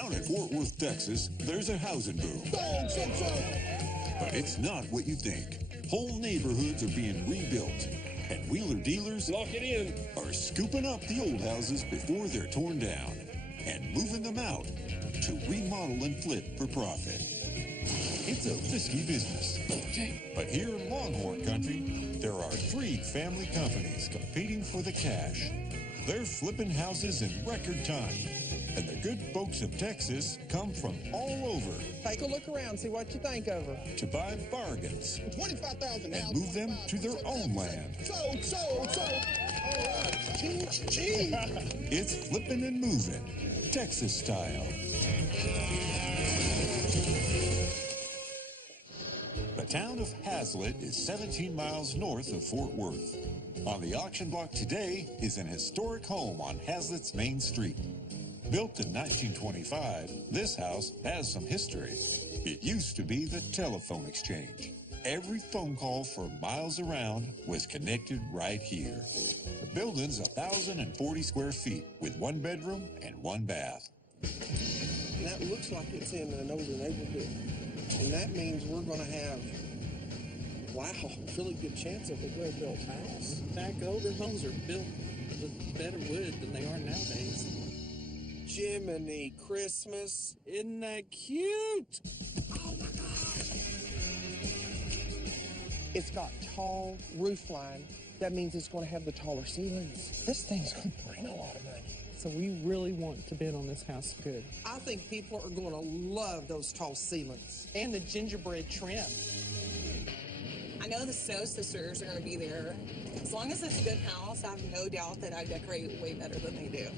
Down in Fort Worth, Texas, there's a housing boom. But it's not what you think. Whole neighborhoods are being rebuilt, and wheeler dealers lock it in are scooping up the old houses before they're torn down and moving them out to remodel and flip for profit. It's a risky business. But here in Longhorn Country, there are 3 family companies competing for the cash. They're flipping houses in record time. And the good folks of Texas come from all over. Take a look around, see what you think of her. To buy bargains. $25,000 and move them to their own land. Sold. It's flipping and moving, Texas style. The town of Hazlet is 17 miles north of Fort Worth. On the auction block today is an historic home on Hazlet's main street. Built in 1925, this house has some history. It used to be the telephone exchange. Every phone call for miles around was connected right here. The building's 1,040 square feet with 1 bedroom and 1 bath. And that looks like it's in an older neighborhood. And that means we're going to have, wow, a really good chance of a well-built house. In fact, older homes are built with better wood than they are nowadays. Jiminy Christmas. Isn't that cute? Oh my gosh. It's got tall roof line. That means it's going to have the taller ceilings. This thing's going to bring a lot of money. So we really want to bid on this house good. I think people are going to love those tall ceilings. And the gingerbread trim. I know the Snow Sisters are going to be there. As long as it's a good house, I have no doubt that I decorate way better than they do.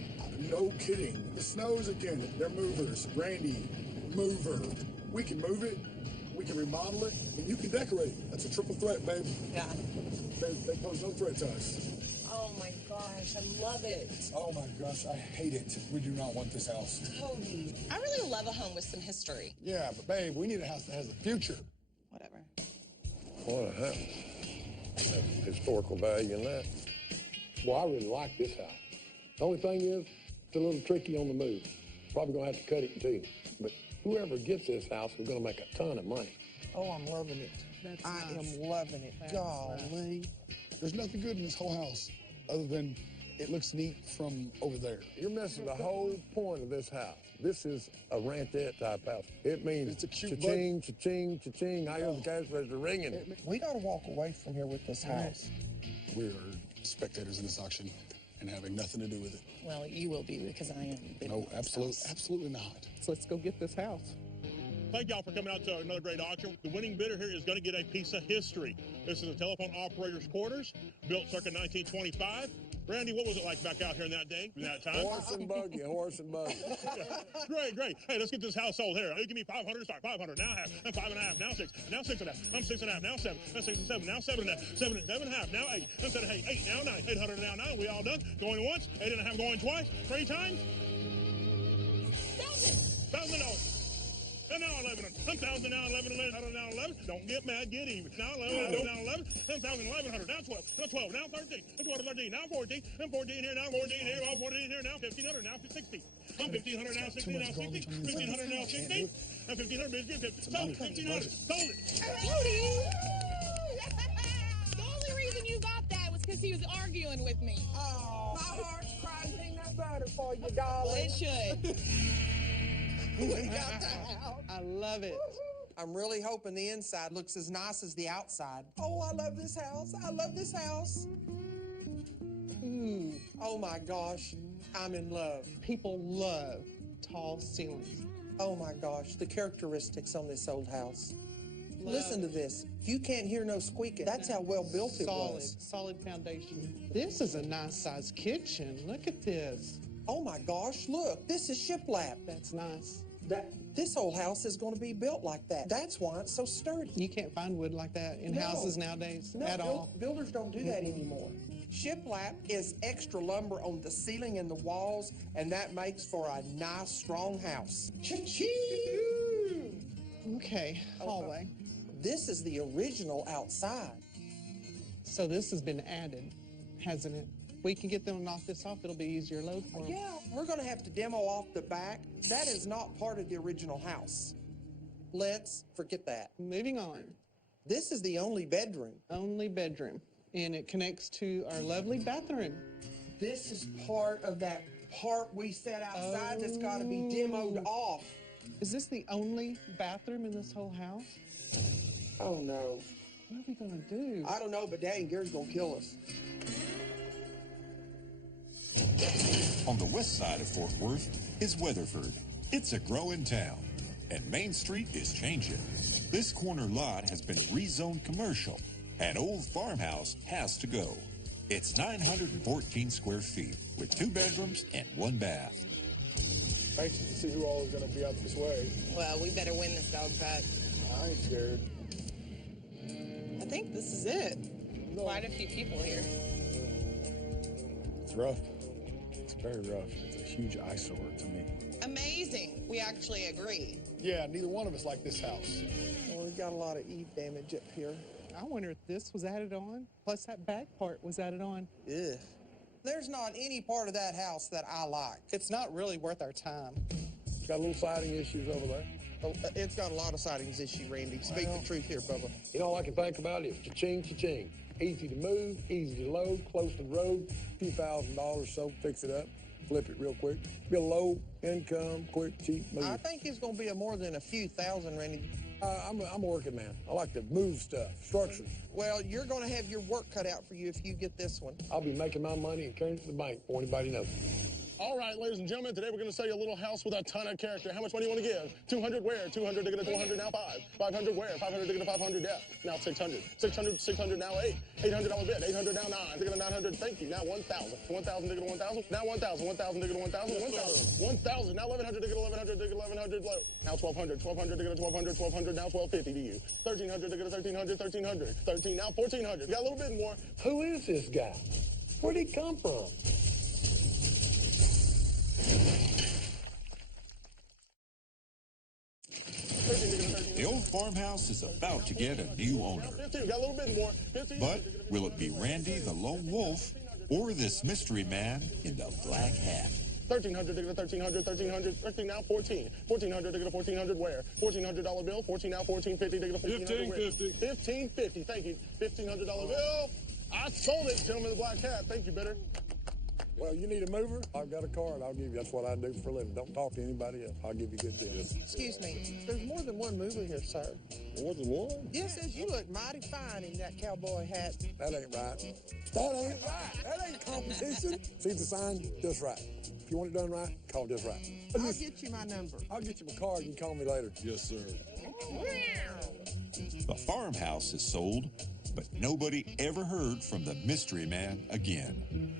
No kidding. The Snows again. They're movers. Randy, mover. We can move it, we can remodel it, and you can decorate it. That's a triple threat, babe. Yeah. They pose no threat to us. Oh my gosh, I love it. Oh my gosh, I hate it. We do not want this house. Cody, I really love a home with some history. Yeah, but babe, we need a house that has a future. Whatever. What a house. There's historical value in that. Well, I really like this house. The only thing is, it's a little tricky on the move. Probably gonna have to cut it in 2. But whoever gets this house is gonna make a ton of money. Oh, I'm loving it. I am loving it. Golly. There's nothing good in this whole house other than it looks neat from over there. You're missing the whole point of this house. This is a ranchette type house. It means It's a cute cha-ching, cha-ching, cha-ching. I hear the cash register ringing. We got to walk away from here with this house. We are spectators in this auction and having nothing to do with it. Well, you will be because I am. No, absolutely not. So let's go get this house. Thank y'all for coming out to another great auction. The winning bidder here is going to get a piece of history. This is the telephone operator's quarters, built circa 1925. Randy, what was it like back out here in that day, in that time? Horse and buggy. Great. Hey, let's get this house sold here. You give me 500 to start. 500, now half, then 5.5, now 6, now 6.5. I'm 6.5, now 7, now 6 and 7, now 7.5, 7.5, now 8. Instead of 8, now 9, 800 now 9. We all done. Going once, 8.5 going twice, 3 times. $1,000. And now 11. 1,000 now 11. 1,100 now 11. Don't get mad, get even. Now 11. Now 11. 10,000, 1,100. Now 12. Now 12. Now 13. Now 12, 13. Now 14. Then 14 here. Now 14 here. Now 14 here. Now 1,500. Now 60. Now 1,500. Now 60. Now 60. 1,500. Now 60. Now 1,500. 50. Sold it. 1,500. Sold it. Cody! The only reason you got that was because he was arguing with me. Oh, my heart's crying peanut butter for you, darling. It should. We got the house. I love it. I'm really hoping the inside looks as nice as the outside. Oh, I love this house. I love this house. Oh my gosh, I'm in love. People love tall ceilings. Oh my gosh, the characteristics on this old house. Listen to this. You can't hear no squeaking. That's how well built it was. Solid foundation. This is a nice sized kitchen. Look at this. Oh my gosh, look, this is shiplap. That's nice. This whole house is going to be built like that. That's why it's so sturdy. You can't find wood like that in houses nowadays at all. Builders don't do that anymore. Shiplap is extra lumber on the ceiling and the walls, and that makes for a nice, strong house. Cha-ching! Okay, hallway. This is the original outside. So this has been added, hasn't it? We can get them to knock this off. It'll be easier load for them. Yeah, we're going to have to demo off the back. That is not part of the original house. Let's forget that. Moving on. This is the only bedroom. Only bedroom. And it connects to our lovely bathroom. This is part of that part we set outside that's got to be demoed off. Is this the only bathroom in this whole house? Oh, no. What are we going to do? I don't know, but Daddy and Gary's going to kill us. On the west side of Fort Worth is Weatherford. It's a growing town, and Main Street is changing. This corner lot has been rezoned commercial. An old farmhouse has to go. It's 914 square feet with 2 bedrooms and 1 bath. Anxious to see who all is going to be out this way. Well, we better win this dog fight. I ain't scared. I think this is it. Quite a few people here. It's rough. It's very rough. It's a huge eyesore to me. Amazing. We actually agree. Yeah, neither one of us like this house. Well, we've got a lot of eave damage up here. I wonder if this was added on, plus that back part was added on. Ugh. There's not any part of that house that I like. It's not really worth our time. It's got a little siding issues over there. It's got a lot of sightings issue, Randy. Speak the truth here, Bubba. You know, all I can think about is cha-ching, cha-ching. Easy to move, easy to load, close to the road, Few $1,000 so, fix it up, flip it real quick. Be a low income, quick, cheap move. I think it's going to be more than a few thousand, Randy. I'm a working man. I like to move stuff, structures. Well, you're going to have your work cut out for you if you get this one. I'll be making my money and carrying it to the bank before anybody knows. All right, ladies and gentlemen, today we're going to sell you a little house with a ton of character. How much money do you want to give? 200 where? 200 to get a 400, now 5. 500 where? 500 to get a 500, yeah. Now 600. 600 now 8. $800 bid. 800 now 9. To get a 900, thank you. Now 1,000. 1,000 to get a 1,000. Now 1,000. 1,000 to get a 1,000. 1,000. 1,000. Now 1,100 to get 1,100 to get 1,100 low. Now 1,200. 1,200 to get a 1,200. 1,200 now 1,250 to you. 1,300 to get a 1,300. 1,300. 13 now 1,400. You got a little bit more. Who is this guy? Where'd he come from? The old farmhouse is about to get a new owner. 15. Got a little bit more. 15. But will it be Randy the lone wolf or this mystery man in the black hat? 1,300 to get a 1,300, 1,300, 13 now 14. 1,400 to get a 1,400 where? $1,400 bill, 14 now 1,450 to get a 1,400 where? 1,550, thank you. $1,500 bill. I sold it, gentleman in the black hat. Thank you, bidder. Well, you need a mover? I've got a card I'll give you. That's what I do for a living. Don't talk to anybody else. I'll give you good deals. Excuse me. There's more than one mover here, sir. More than one? Yes, says you look mighty fine in that cowboy hat. That ain't right. That ain't right. That ain't competition. See the sign? Just right. If you want it done right, call just right. I'll get you my number. I'll get you my card. You can call me later. Yes, sir. The farmhouse is sold, but nobody ever heard from the mystery man again.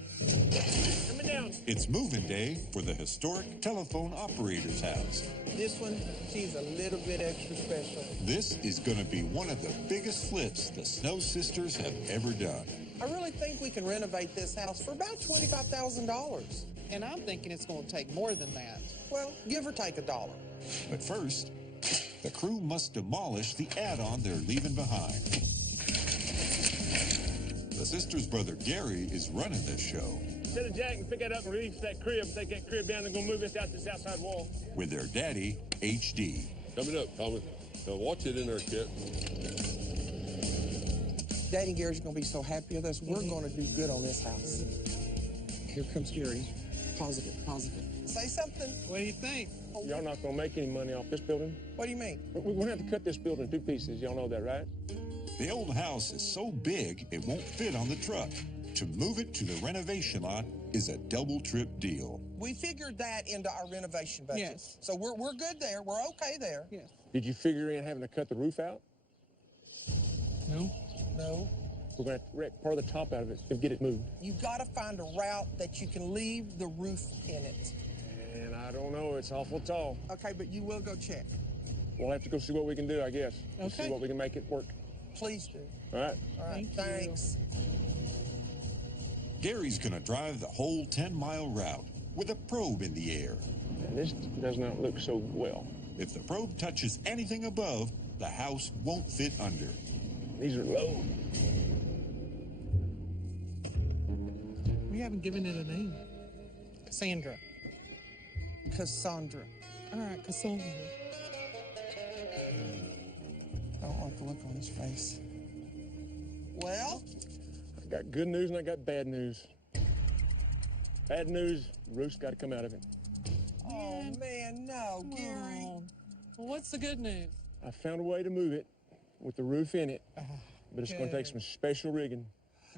Coming down. It's moving day for the historic telephone operator's house. This one, she's a little bit extra special. This is going to be one of the biggest flips the Snow Sisters have ever done. I really think we can renovate this house for about $25,000. And I'm thinking it's going to take more than that. Well, give or take $1. But first, the crew must demolish the add-on they're leaving behind. The sisters' brother Gary is running this show. Get a jack and pick that up and release that crib. Take that crib down and go move this out this outside wall. With their daddy, HD. Coming up, Thomas. Now watch it in there, kid. Daddy and Gary's going to be so happy with us. We're going to do good on this house. Here comes Gary. Positive, positive. Say something. What do you think? Y'all not going to make any money off this building? What do you mean? We're going to have to cut this building in 2 pieces. Y'all know that, right? The old house is so big it won't fit on the truck. To move it to the renovation lot is a double trip deal. We figured that into our renovation budget. Yes. So we're good there. We're okay there. Yes. Did you figure in having to cut the roof out? No. No. We're going to have to wreck part of the top out of it and get it moved. You've got to find a route that you can leave the roof in it. And I don't know. It's awful tall. Okay, but you will go check. We'll have to go see what we can do, I guess. We'll Okay. see what we can make it work. Please do. All right. All right. Thank you. Thanks. Gary's gonna drive the whole 10-mile route with a probe in the air. And this does not look so well. If the probe touches anything above, the house won't fit under. These are low. We haven't given it a name. Cassandra. Cassandra. All right, Cassandra. I don't like the look on his face. Well? I got good news and I got bad news. Bad news, roof's got to come out of it. Oh, man, no, Gary. Well, what's the good news? I found a way to move it with the roof in it, but it's going to take some special rigging.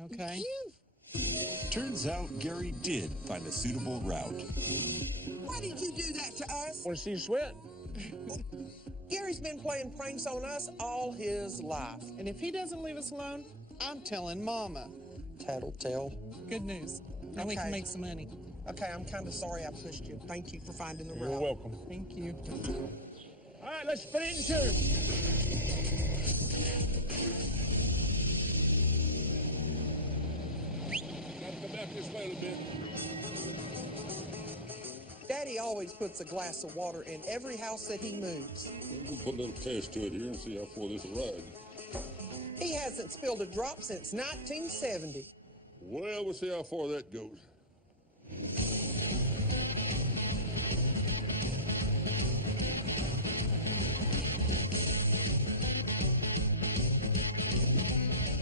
Okay. Turns out Gary did find a suitable route. Why did you do that to us? Want to see you sweat? Gary's been playing pranks on us all his life. And if he doesn't leave us alone, I'm telling Mama. Tattletale. Good news. Now we can make some money. Okay, I'm kind of sorry I pushed you. Thank you for finding the route. You're welcome. Thank you. All right, let's split it in two. Gotta come back this way a little bit. Daddy always puts a glass of water in every house that he moves. We'll put a little test to it here and see how far this will ride. He hasn't spilled a drop since 1970. Well, we'll see how far that goes.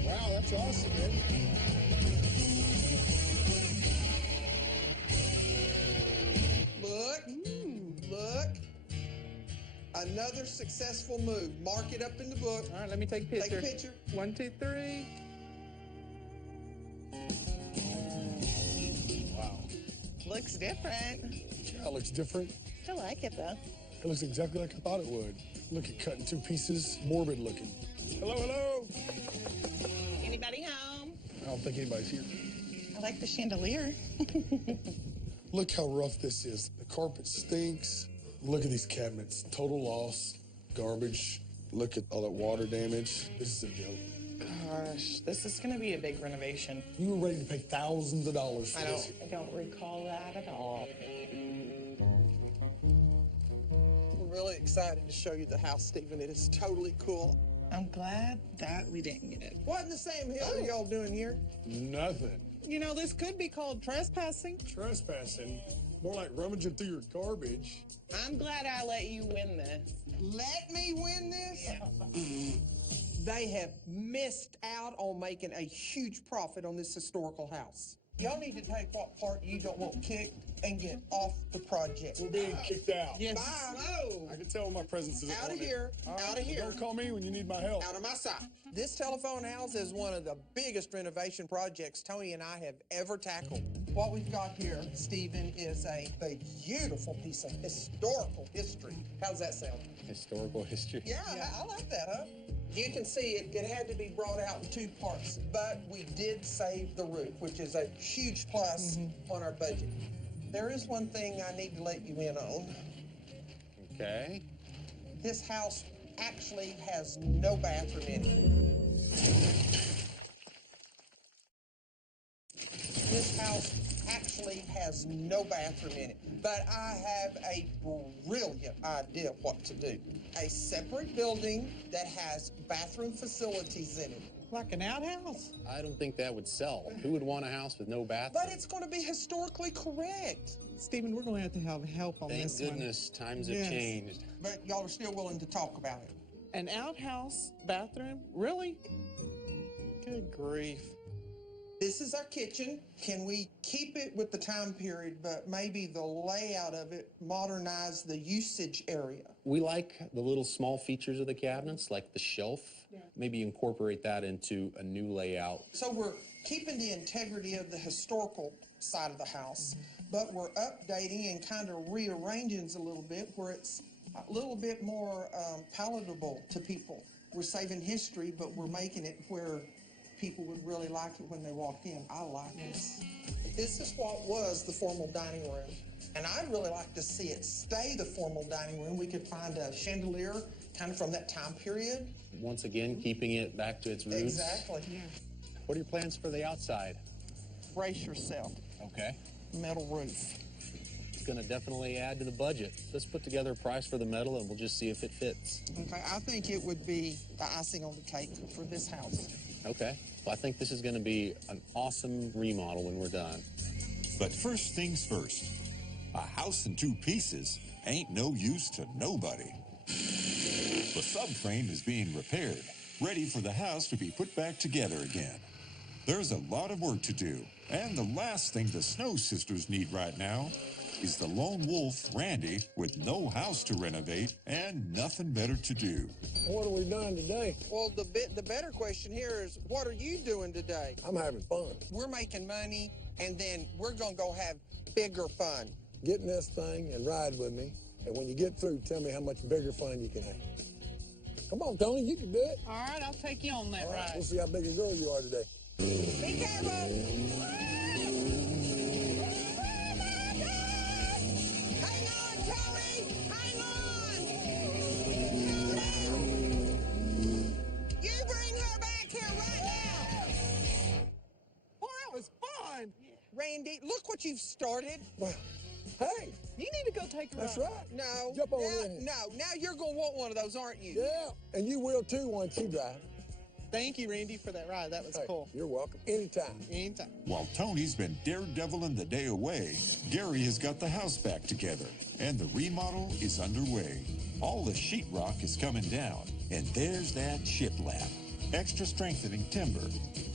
Wow, that's awesome, man. Look. Another successful move. Mark it up in the book. All right, let me take a picture. Take a picture. 1, 2, 3. Wow. Looks different. Yeah, it looks different. I like it though. It looks exactly like I thought it would. Look at cut in two pieces, morbid looking. Hello, hello. Anybody home? I don't think anybody's here. I like the chandelier. Look how rough this is. The carpet stinks. Look at these cabinets. Total loss. Garbage. Look at all that water damage. This is a joke. Gosh, this is gonna be a big renovation. You were ready to pay thousands of dollars for this. I don't recall that at all. We're really excited to show you the house, Stephen. It is totally cool. I'm glad that we didn't get it. What in the Sam Hill are y'all doing here? Nothing. You know, this could be called trespassing. Trespassing. More like rummaging through your garbage. I'm glad I let you win this. Let me win this? They have missed out on making a huge profit on this historical house. Y'all need to take what part you don't want kicked and get off the project. We're being kicked out. Yes. Bye. No. I can tell when my presence is Out of here. Out of here. Don't call me when you need my help. Out of my sight. This telephone house is one of the biggest renovation projects Tony and I have ever tackled. What we've got here, Stephen, is a beautiful piece of historical history. How's that sound? Historical history. Yeah, I like that, huh? You can see it had to be brought out in two parts, but we did save the roof, which is a huge plus on our budget. There is one thing I need to let you in on. Okay. This house actually has no bathroom in it. This house actually has no bathroom in it, but I have a brilliant idea what to do. A separate building that has bathroom facilities in it. Like an outhouse? I don't think that would sell. Who would want a house with no bathroom? But it's going to be historically correct. Stephen, we're going to have help on this one. Thank goodness times have changed. But y'all are still willing to talk about it. An outhouse bathroom? Really? Good grief. This is our kitchen. Can we keep it with the time period, but maybe the layout of it modernize the usage area? We like the little small features of the cabinets, like the shelf. Yeah. Maybe incorporate that into a new layout. So we're keeping the integrity of the historical side of the house, but we're updating and kind of rearranging it a little bit where it's a little bit more palatable to people. We're saving history, but we're making it where people would really like it when they walked in. I like this. This is what was the formal dining room. And I'd really like to see it stay the formal dining room. We could find a chandelier kind of from that time period. Once again, keeping it back to its roots. Exactly. Yeah. What are your plans for the outside? Brace yourself. Okay. Metal roof. It's going to definitely add to the budget. Let's put together a price for the metal and we'll just see if it fits. Okay, I think it would be the icing on the cake for this house. Okay. Well, I think this is going to be an awesome remodel when we're done. But first things first, a house in two pieces ain't no use to nobody. The subframe is being repaired, ready for the house to be put back together again. There's a lot of work to do, and the last thing the Snow Sisters need right now is the lone wolf, Randy, with no house to renovate and nothing better to do. What have we done today? Well, the better question here is, what are you doing today? I'm having fun. We're making money, and then we're going to go have bigger fun. Get in this thing and ride with me, and when you get through, tell me how much bigger fun you can have. Come on, Tony, you can do it. All right, I'll take you on that All right, ride. we'll see how big a girl you are today. Be careful! Hang on, Tony! Hang on! You bring her back here right now! Boy, that was fun! Randy, look what you've started. Well, hey, You need to go take a that's ride. right. No. Jump over now, in here. No, now you're going to want one of those, aren't you? Yeah, and you will too once you drive. Thank you, Randy, for that ride. That was Hey, cool. you're welcome. Anytime. Anytime. While Tony's been daredeviling the day away, Gary has got the house back together, and the remodel is underway. All the sheetrock is coming down, and there's that shiplap, extra strengthening timber,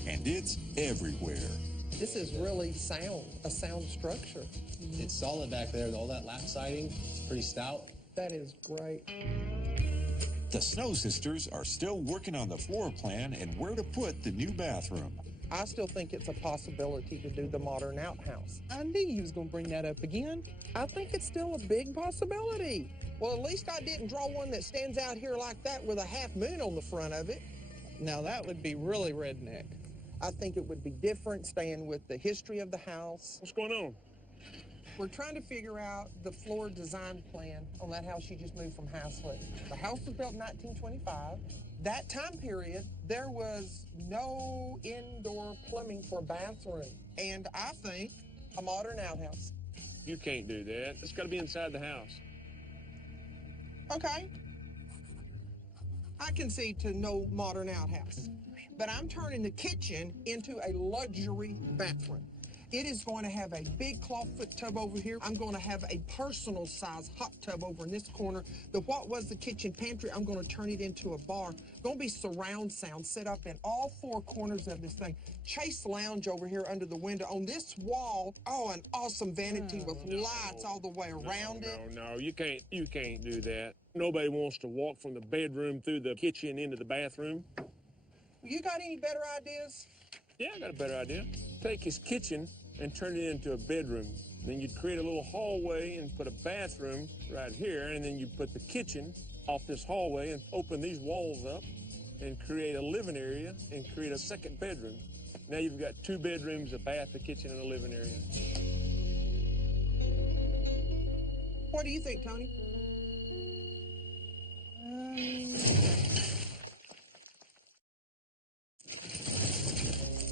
and it's everywhere. This is really a sound structure. It's solid back there. All that lap siding, it's pretty stout. That is great. The Snow Sisters are still working on the floor plan and where to put the new bathroom. I still think it's a possibility to do the modern outhouse. I knew you was going to bring that up again. I think it's still a big possibility. Well, at least I didn't draw one that stands out here like that with a half moon on the front of it. Now, that would be really redneck. I think it would be different staying with the history of the house. What's going on? We're trying to figure out the floor design plan on that house you just moved from Haslett. The house was built in 1925. That time period, there was no indoor plumbing for a bathroom. And I think a modern outhouse. You can't do that. It's got to be inside the house. Okay. I concede to no modern outhouse. But I'm turning the kitchen into a luxury bathroom. It is going to have a big clawfoot tub over here. I'm going to have a personal size hot tub over in this corner. What was the kitchen pantry, I'm going to turn it into a bar. Going to be surround sound set up in all four corners of this thing. Chase lounge over here under the window. On this wall, an awesome vanity with lights all the way around it. No, you can't do that. Nobody wants to walk from the bedroom through the kitchen into the bathroom. You got any better ideas? Yeah, I got a better idea. Take his kitchen and turn it into a bedroom. Then you'd create a little hallway and put a bathroom right here, and then you put the kitchen off this hallway and open these walls up and create a living area and create a second bedroom. Now you've got 2 bedrooms, a bath, a kitchen, and a living area. What do you think, Tony?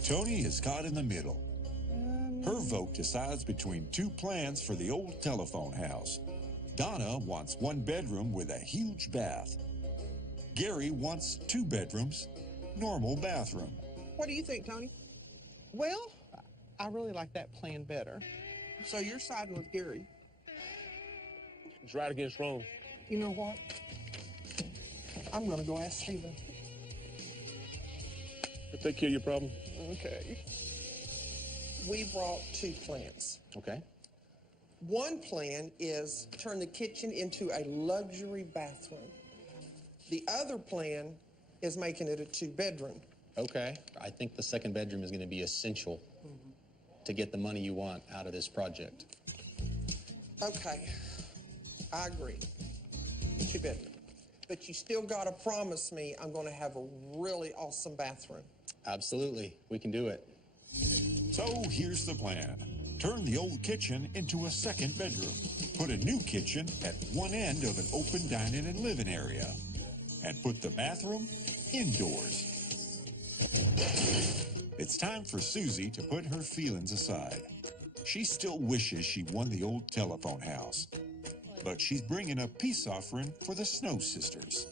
Tony is caught in the middle. Her vote decides between 2 plans for the old telephone house. Donna wants 1 bedroom with a huge bath. Gary wants 2 bedrooms, normal bathroom. What do you think, Tony? Well, I really like that plan better. So you're siding with Gary. It's right against wrong. You know what? I'm going to go ask Stephen. If they kill your problem. Okay. We brought 2 plans. Okay. One plan is turn the kitchen into a luxury bathroom. The other plan is making it a 2-bedroom. Okay. I think the second bedroom is going to be essential to get the money you want out of this project. Okay, I agree. 2-bedroom. But you still got to promise me I'm going to have a really awesome bathroom. Absolutely. We can do it. So here's the plan. Turn the old kitchen into a 2nd bedroom. Put a new kitchen at one end of an open dining and living area. And put the bathroom indoors. It's time for Susie to put her feelings aside. She still wishes she won the old telephone house. But she's bringing a peace offering for the Snow Sisters.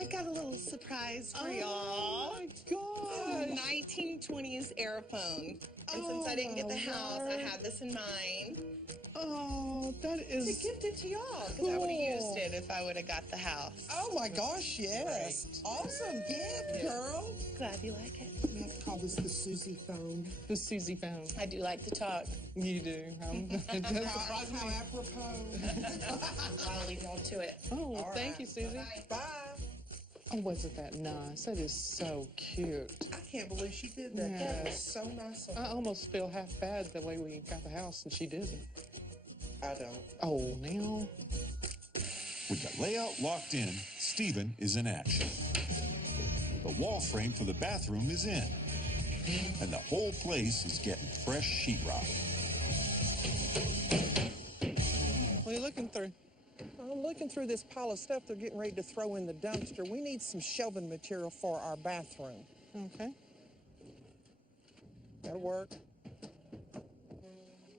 I got a little surprise for Oh y'all. my God. 1920s Aerophone. And since I didn't get the house, I had this in mind Oh, that to is. gift it to y'all because I would have used it if I would have got the house. Oh my gosh, yes. Awesome gift, girl. Glad you like it. We have to call this the Susie phone. The Susie phone. I do like to talk. You do. It does surprise me. How apropos. I'll leave y'all to it. Oh, All thank right. you, Susie. Bye. Oh, wasn't that nice? That is so cute. I can't believe she did that. Yeah. That was so nice of I her. almost feel half bad the way we got the house and she didn't. I don't. Oh, now. With the layout locked in, Stephen is in action. The wall frame for the bathroom is in, and the whole place is getting fresh sheetrock. What are you looking through? I'm looking through this pile of stuff they're getting ready to throw in the dumpster. We need some shelving material for our bathroom. Okay. That'll work.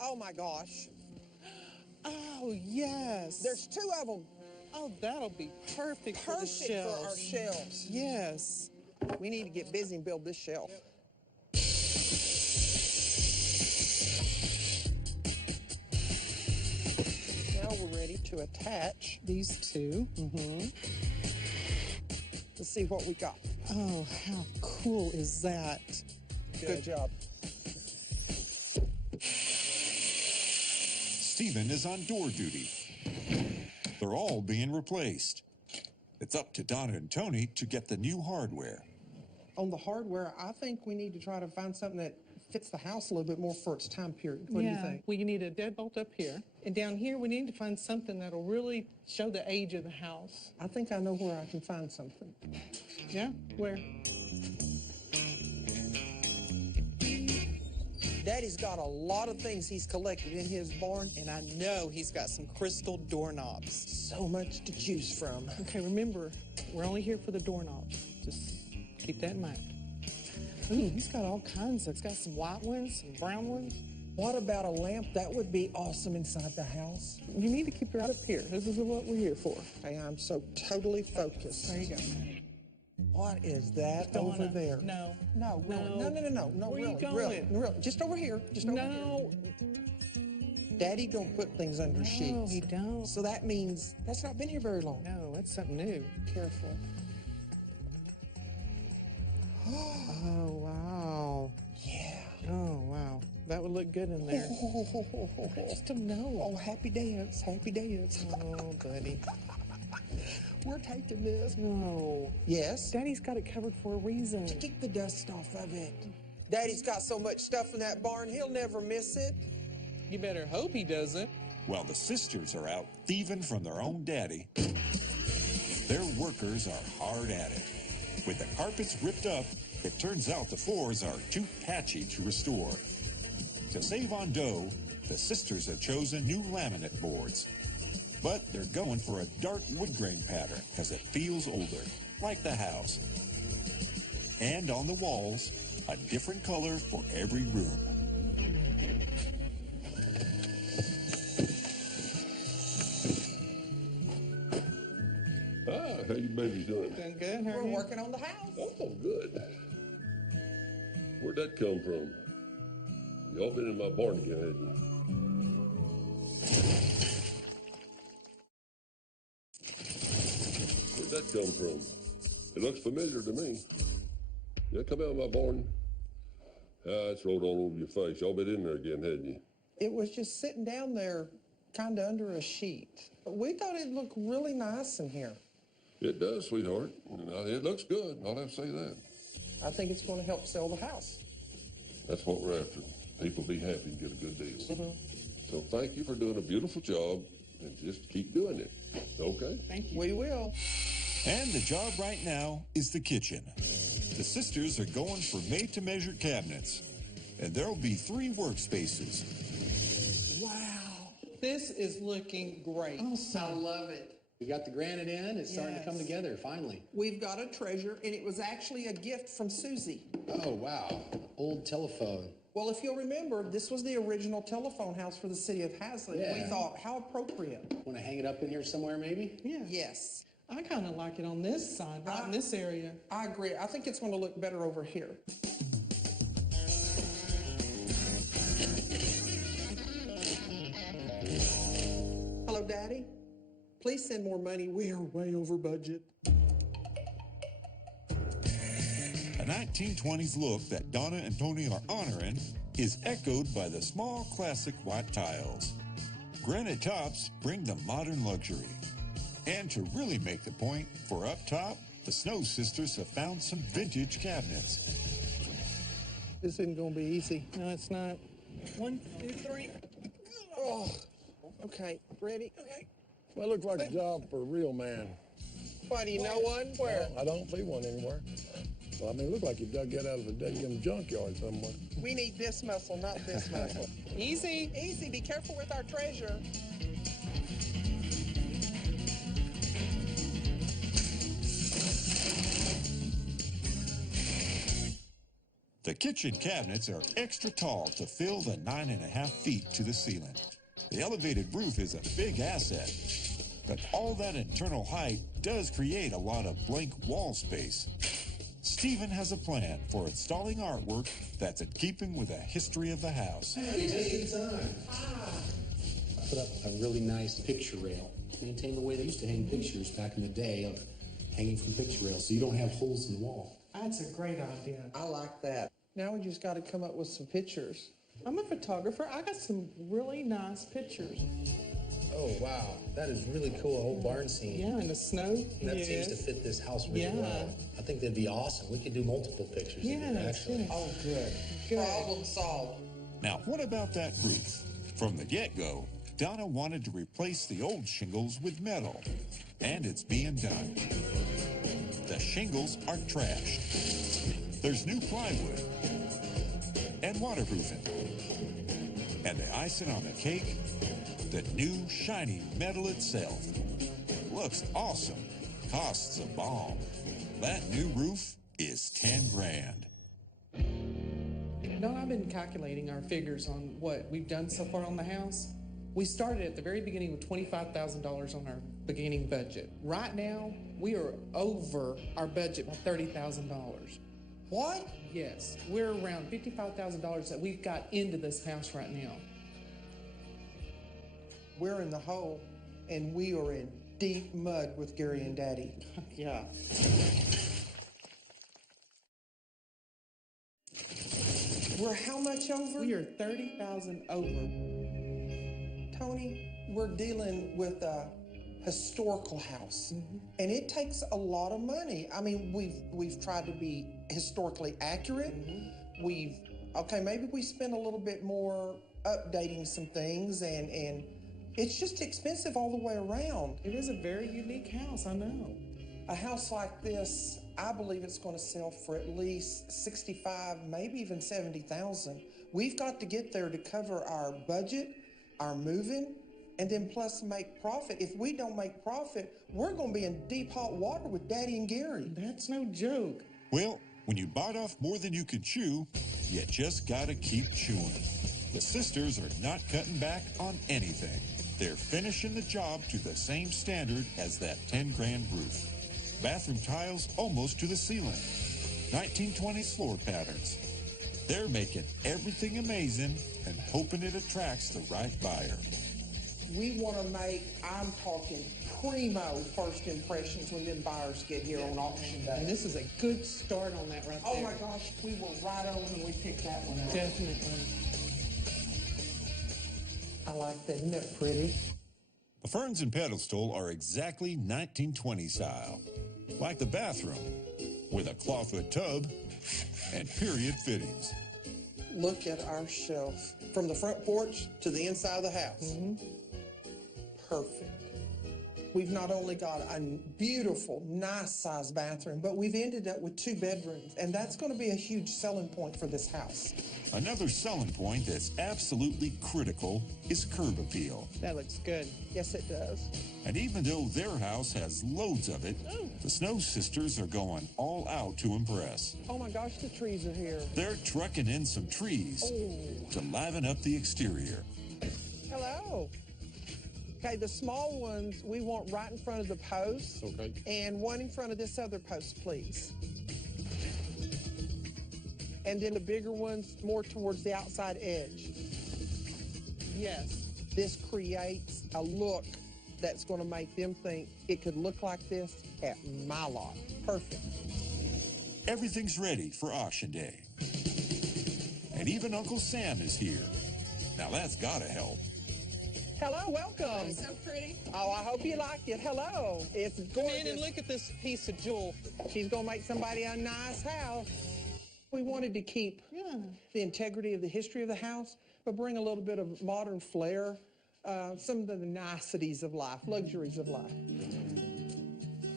Oh my gosh. Oh, yes. There's 2 of them. Oh, that'll be perfect for the Perfect shelves. for our shelves. Yes. We need to get busy and build this shelf. Now we're ready to attach. These two. Let's see what we got. Oh, how cool is that? Good job. Stephen is on door duty. They're all being replaced. It's up to Donna and Tony to get the new hardware. On the hardware, I think we need to try to find something that fits the house a little bit more for its time period. What do you think? We need a deadbolt up here. And down here, we need to find something that'll really show the age of the house. I think I know where I can find something. Yeah? Where? Daddy's got a lot of things he's collected in his barn. And I know he's got some crystal doorknobs. So much to choose from. Okay, remember, we're only here for the doorknobs. Just keep that in mind. Ooh, he's got all kinds of. He's got some white ones, some brown ones. What about a lamp? That would be awesome inside the house. You need to keep her out up here. This is what we're here for. Hey, I'm so totally focused. There you go. What is that Donna, over there? No. No, really. No. No, Where really. you going? Really. Just over here. Just over No. here. Daddy don't put things under sheets. No, he don't. So that means that's not been here very long. No, that's something new. Careful. Oh, wow. Yeah. Oh, wow. That would look good in there. I just don't know. Oh, happy dance. Happy dance. Oh, buddy. We're taking this. No. Yes? Daddy's got it covered for a reason. Keep the dust off of it. Daddy's got so much stuff in that barn, he'll never miss it. You better hope he doesn't. While the sisters are out thieving from their own daddy, their workers are hard at it. With the carpets ripped up, it turns out the floors are too patchy to restore. To save on dough, the sisters have chosen new laminate boards. But they're going for a dark wood grain pattern as it feels older, like the house. And on the walls, a different color for every room. Ah, how you babies doing? Doing good, We're honey. working on the house. Oh, good. Where'd that come from? Y'all been in my barn again, hadn't you? Where'd that come from? It looks familiar to me. Did that come out of my barn? Ah, it's rolled all over your face. Y'all been in there again, hadn't you? It was just sitting down there, kind of under a sheet. But we thought it'd look really nice in here. It does, sweetheart. It looks good. I'll have to say that. I think it's going to help sell the house. That's what we're after. People be happy and get a good deal. So thank you for doing a beautiful job, and just keep doing it. Okay? Thank you. We will. And the job right now is the kitchen. The sisters are going for made-to-measure cabinets, and there'll be 3 workspaces. Wow. This is looking great. I love it. We got the granite in. It's starting to come Yes. together, finally. We've got a treasure, and it was actually a gift from Susie. Oh, wow. Old telephone. Well, if you'll remember, this was the original telephone house for the city of Hazlet. Yeah. We thought, how appropriate. Want to hang it up in here somewhere, maybe? Yeah. Yes. I kind of like it on this side, right in this area. I agree. I think it's going to look better over here. Hello, Daddy. Please send more money. We are way over budget. A 1920s look that Donna and Tony are honoring is echoed by the small classic white tiles. Granite tops bring the modern luxury. And to really make the point, for up top, the Snow Sisters have found some vintage cabinets. This isn't going to be easy. No, it's not. 1, 2, 3. Oh, okay. Ready? Okay. Well, it looks like a job for a real man. Why, do you know one? Where? Well, I don't see one anywhere. Well, I mean, it looks like you dug that out of a damn junkyard somewhere. We need this muscle, not this muscle. Easy. Easy. Be careful with our treasure. The kitchen cabinets are extra tall to fill the 9.5 feet to the ceiling. The elevated roof is a big asset, but all that internal height does create a lot of blank wall space. Stephen has a plan for installing artwork that's in keeping with the history of the house. Hey, just in time. I put up a really nice picture rail. Maintain the way they used to hang pictures back in the day of hanging from picture rails, so you don't have holes in the wall. That's a great idea. I like that. Now we just got to come up with some pictures. I'm a photographer. I got some really nice pictures. Oh, wow. That is really cool, a whole barn scene. Yeah, in the snow. That seems to fit this house really well. I think that'd be awesome. We could do multiple pictures of it, actually. Oh, good. Problem solved. Now, what about that roof? From the get-go, Donna wanted to replace the old shingles with metal, and it's being done. The shingles are trashed. There's new plywood and waterproofing. And the icing on the cake, the new shiny metal itself. Looks awesome. Costs a bomb. That new roof is 10 grand. No, I've been calculating our figures on what we've done so far on the house. We started at the very beginning with $25,000 on our beginning budget. Right now, we are over our budget by $30,000. What? Yes, we're around $55,000 that we've got into this house right now. We're in the hole, and we are in deep mud with Gary and Daddy. Yeah. We're how much over? We are 30,000 over. Tony, we're dealing with a historical house, and it takes a lot of money. I mean, we've tried to be historically accurate. Maybe we spend a little bit more updating some things, and it's just expensive all the way around. It is a very unique house, I know. A house like this, I believe it's going to sell for at least 65, maybe even 70,000. We've got to get there to cover our budget, our moving, and then plus make profit. If we don't make profit, we're going to be in deep hot water with Daddy and Gary. That's no joke. Well, when you bite off more than you can chew, you just gotta keep chewing. The sisters are not cutting back on anything. They're finishing the job to the same standard as that 10 grand roof. Bathroom tiles almost to the ceiling. 1920s floor patterns. They're making everything amazing and hoping it attracts the right buyer. We want to make, I'm talking primo first impressions when them buyers get here on auction day. And this is a good start on that right there. Oh my gosh, we were right on when we picked that one out. Definitely. I like that. Isn't that pretty? The ferns and pedestal are exactly 1920 style, like the bathroom, with a clawfoot tub and period fittings. Look at our shelf. From the front porch to the inside of the house. Perfect. We've not only got a beautiful, nice-sized bathroom, but we've ended up with 2 bedrooms, and that's going to be a huge selling point for this house. Another selling point that's absolutely critical is curb appeal. That looks good. Yes, it does. And even though their house has loads of it, the Snow Sisters are going all out to impress. Oh my gosh, the trees are here. They're trucking in some trees to liven up the exterior. Hello. Okay, the small ones we want right in front of the post. Okay. And one in front of this other post, please. And then the bigger ones more towards the outside edge. Yes, this creates a look that's going to make them think it could look like this at my lot. Perfect. Everything's ready for auction day. And even Uncle Sam is here. Now that's gotta help. Hello, welcome. So pretty. Oh, I hope you like it. Hello. It's gorgeous. Come in and look at this piece of jewel. She's going to make somebody a nice house. We wanted to keep the integrity of the history of the house, but bring a little bit of modern flair, some of the niceties of life, luxuries of life.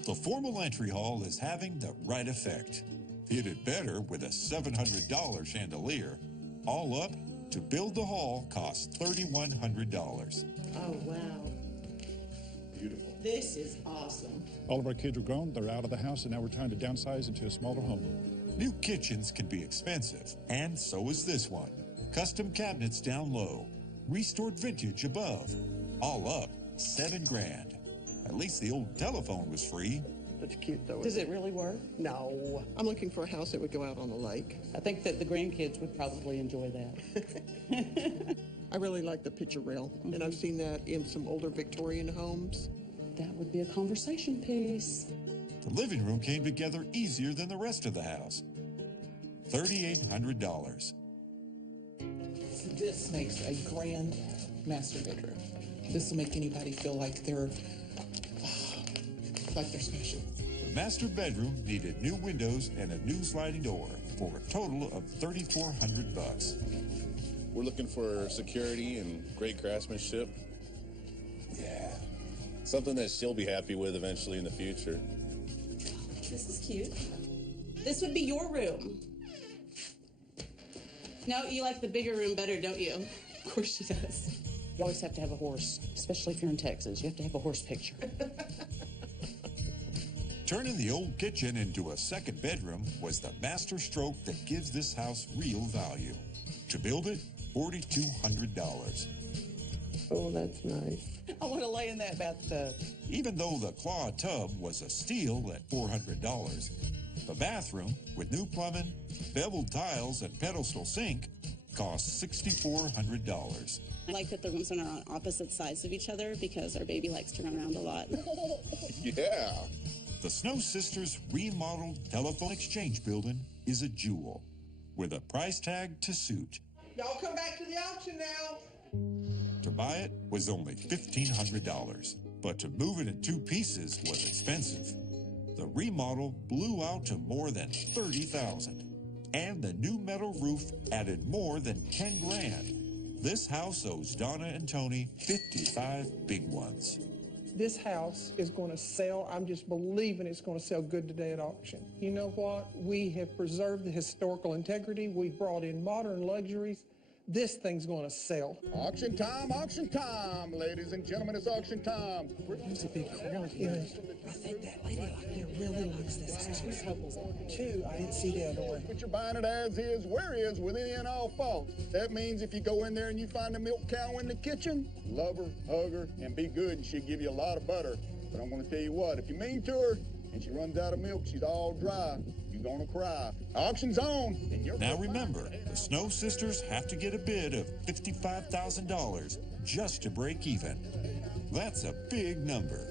The formal entry hall is having the right effect. It had better with a $700 chandelier. All up, to build the hall cost $3,100. Oh, wow. Beautiful. This is awesome. All of our kids are grown, they're out of the house, and now we're trying to downsize into a smaller home. New kitchens can be expensive, and so is this one. Custom cabinets down low, restored vintage above. All up, $7,000. At least the old telephone was free. That's cute, though. Does it really work? No. I'm looking for a house that would go out on the lake. I think that the grandkids would probably enjoy that. I really like the picture rail, and I've seen that in some older Victorian homes. That would be a conversation piece. The living room came together easier than the rest of the house. $3,800. This makes a grand master bedroom. This will make anybody feel like they're special. The master bedroom needed new windows and a new sliding door for a total of $3,400. We're looking for security and great craftsmanship. Yeah. Something that she'll be happy with eventually in the future. This is cute. This would be your room. No, you like the bigger room better, don't you? Of course she does. You always have to have a horse, especially if you're in Texas. You have to have a horse picture. Turning the old kitchen into a second bedroom was the master stroke that gives this house real value. To build it, $4,200. Oh, that's nice. I want to lay in that bathtub. Even though the claw tub was a steal at $400, the bathroom, with new plumbing, beveled tiles, and pedestal sink, cost $6,400. I like that the rooms are on opposite sides of each other because our baby likes to run around a lot. Yeah. The Snow Sisters remodeled telephone exchange building is a jewel with a price tag to suit. Y'all come back to the auction now. To buy it was only $1,500, but to move it in two pieces was expensive. The remodel blew out to more than $30,000, and the new metal roof added more than $10,000. This house owes Donna and Tony 55 big ones. This house is going to sell. I'm just believing it's going to sell good today at auction. You know what? We have preserved the historical integrity. We've brought in modern luxuries. This thing's going to sell. Auction time, ladies and gentlemen, it's auction time. There's a big crowd here. I think that lady up there really likes this house. Two, I didn't see the other one. But you're buying it as is, where is, with any and all faults. That means if you go in there and you find a milk cow in the kitchen, love her, hug her, and be good, and she'll give you a lot of butter. But I'm going to tell you what, if you're mean to her and she runs out of milk, she's all dry, you're going to cry. Auction's on. Now remember, the Snow Sisters have to get a bid of $55,000 just to break even. That's a big number.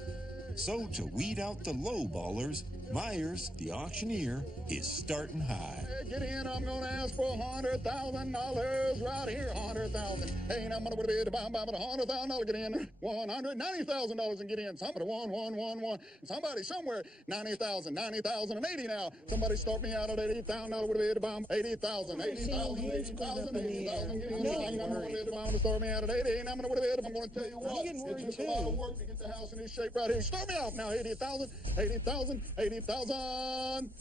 So to weed out the low ballers, Myers, the auctioneer, is starting high. Get in, I'm going to ask for $100,000 right here, $100,000. Hey, and I'm going to bid about $100,000, get in. $190,000 and get in. Somebody won. Somebody somewhere, $90,000, $90,080 now. Somebody start me out at $80,000 would have bid about $80,000, $80,000, $80,000, get in. I'm going to start me out at $80, and I'm going to bid. I'm going to tell you what, it's a lot of work to get the house in this shape right here. Start me out now, $80,000, $80,000, $80,000.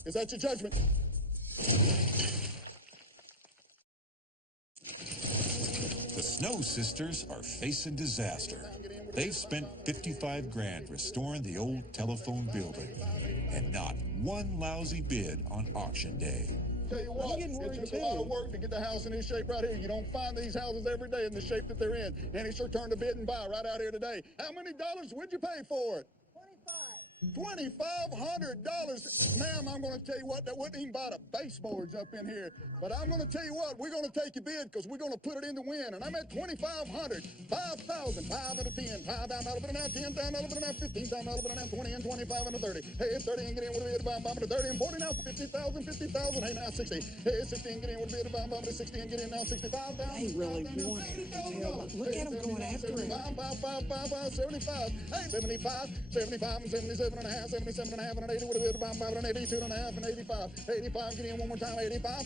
Is that your judgment? The Snow Sisters are facing disaster. They've spent $55,000 restoring the old telephone building, and not one lousy bid on auction day. tell you what, it took a lot of work to get the house in this shape right here. You don't find these houses every day in the shape that they're in. And he sure turned a bid and buy right out here today. How many dollars would you pay for it? $2,500. Ma'am, I'm going to tell you what, that wouldn't even buy the baseboards up in here. But I'm going to tell you what, we're going to take your bid because we're going to put it in the win. And I'm at $2,500, $5,000, 5 out of 10, $5 down, $1 bit now, $10 down, $1 bit now, $15 down, $1 bit now, 20 and 25 and a 30. Hey, 30 and get in with a bid, bomb to 30 and 40 now, 50,000, 50,000. Hey, now 60. Hey, 60 and get in with a bid, bomb to 60 and get in now, 65,000. They really want it. Look at them going after it. 75. Hey, 75, 75 and 77 and a half, 77 and a half and an 80 with a bid, bomb and 82 and a half and 85. 85, get in one more time, 85,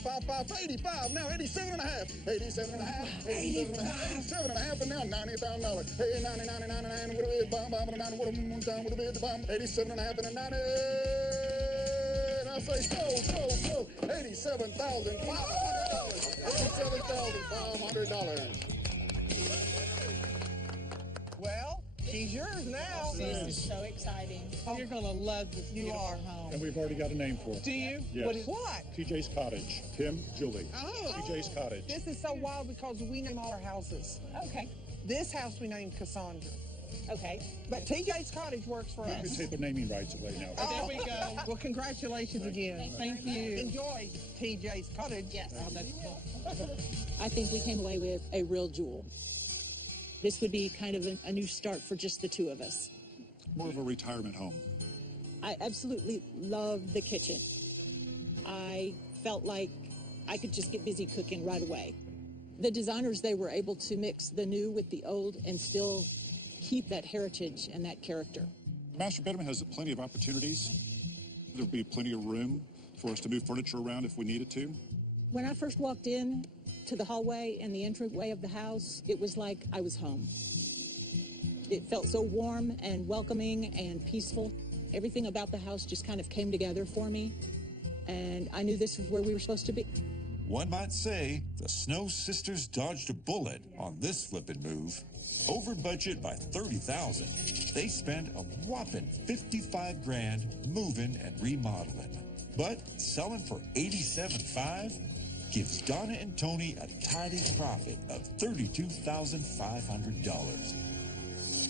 85, now 87 and a half, 87 and a half, 87 and a half, and now $90,000. Hey, 90, 99 with a bid, bomb and a 90 with one more time with a bid, bomb, 87 and a half and a 90. And I say, so, $87,500. $87,500. Well, she's yours now. This is so exciting. You're going to love this beautiful home. And we've already got a name for it. Do you? Yes. What? TJ's Cottage. Tim, Julie. Oh. TJ's Cottage. This is so wild because we name all our houses. Okay. This house we named Cassandra. Okay. But TJ's Cottage works for We us. take their naming rights away now. Oh, there we go. Well, congratulations again. Thank you. Enjoy TJ's Cottage. Yes. Oh, that's cool. I think we came away with a real jewel. This would be kind of a new start for just the two of us. More of a retirement home. I absolutely love the kitchen. I felt like I could just get busy cooking right away. The designers, they were able to mix the new with the old and still keep that heritage and that character. The master bedroom has plenty of opportunities. There'll be plenty of room for us to move furniture around if we needed to. When I first walked in to the hallway and the entryway of the house, it was like I was home. It felt so warm and welcoming and peaceful. Everything about the house just kind of came together for me, and I knew this was where we were supposed to be. One might say the Snow Sisters dodged a bullet on this flippin' move. Over budget by $30,000, they spent a whopping $55,000 moving and remodeling. But selling for $87,500 gives Donna and Tony a tidy profit of $32,500.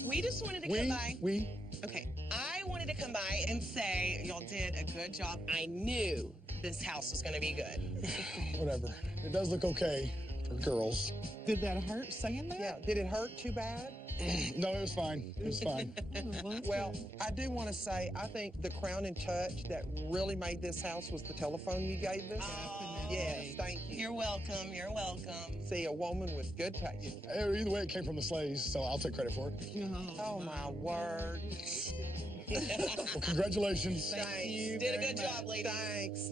We just wanted to come by. Okay, I wanted to come by and say y'all did a good job. I knew this house was going to be good. Whatever. It does look okay for girls. Did that hurt saying that? Yeah. Did it hurt too bad? No, it was fine. It was fine. Well, I do want to say, I think the crowning touch that really made this house was the telephone you gave us. Yes, thank you. You're welcome. You're welcome. See, a woman with good taste. Either way, it came from the Slays, so I'll take credit for it. Oh, my word. Well, congratulations. Thanks. Did a good job, lady. Thanks.